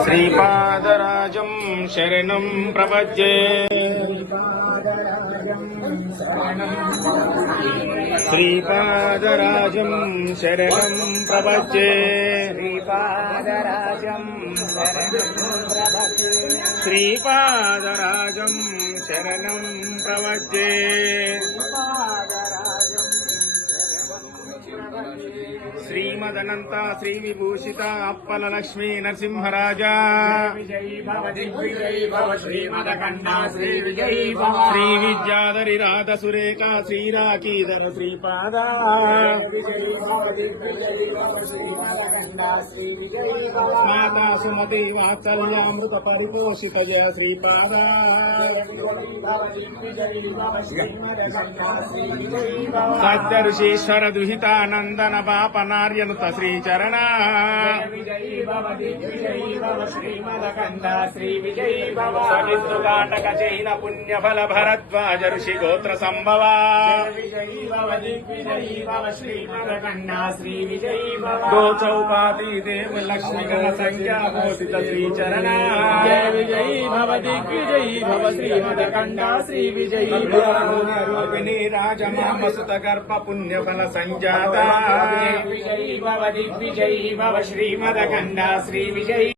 శ్రీపాదరాజం శరణం ప్రపద్యే శ్రీపాదరాజం శరణం ప్రపద్యే శ్రీపాదరాజం శ్రీపాదరాజం శరణం ప్రపద్యే శ్రీమదనంత శ్రీ విభూషిత అప్పల లక్ష్మీ నరసింహరాజా విజయీ భవ దిగ్విజయీ భవ శ్రీమదకండా శ్రీ విజయీ భవ శ్రీ విద్యాధరి రాధ సురేఖ శ్రీరాకీధర శ్రీపాదా విజయీ భవ దిగ్విజయీ భవ శ్రీమదకండా శ్రీ విజయీ భవ మాతా సుమతి వాత్సల్యామృత పరిపోషిత జయ శ్రీపాదా విజయీ భవ దిగ్విజయీ భవ శ్రీమదకండా శ్రీ విజయీ భవ సత్య ఋషీశ్వర దుహితానందన బాపనార్యనుత శ్రీచరణ విజయీ భవ దిగ్విజయీ భవ శ్రీమదకండా శ్రీ విజయీ భవ సవిస్తుకాటక చైన పుణ్యఫల భరద్వాజ ఋషి గోత్ర సంభవ విజయీ భవ దిగ్విజయీ భవ శ్రీమదకండా శ్రీ విజయీ భవ గోచౌపాతి దేవ లక్ష్మి గణ సంఖ్యాపోషిత శ్రీచరణ జయ విజయీ భవ దిగ్విజయీ భవ శ్రీమదకండా శ్రీ విజయీ భవ రూపిణి రాజమామసుత గర్భ పుణ్యఫల సంజాత విజయీ భవ దిగ్విజయీ భవ శ్రీమదకండా శ్రీ విజయీ